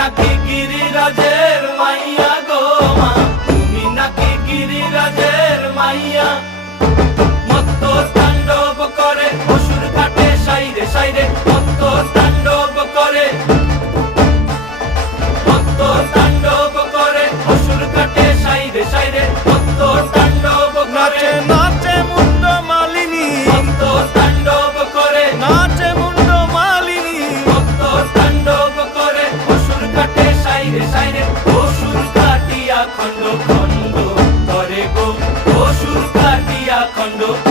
নাকি গিরিরাজের মাইয়া গো মা তুমি নাকি গিরিরাজের মাইয়া মত্ত তাণ্ডব করে অসুর কাটে সাইরে সাইরে মত্ত তাণ্ডব করে মত্ত তাণ্ডব করে অসুর কাটে সাইরে সাইরে মত্ত খন্ড খন্ড করে গো অসুর কাটিয়া খন্ড